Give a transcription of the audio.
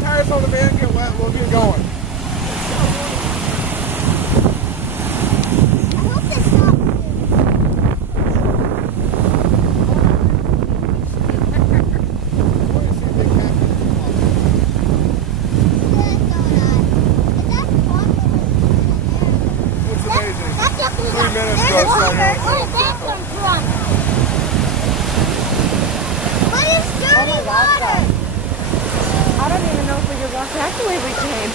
tires on the van get wet, we'll get going. I hope this stops. It's amazing. 3 minutes There's goes water. right Where did that come from? What is dirty water? I don't even know if we could walk back the way we came.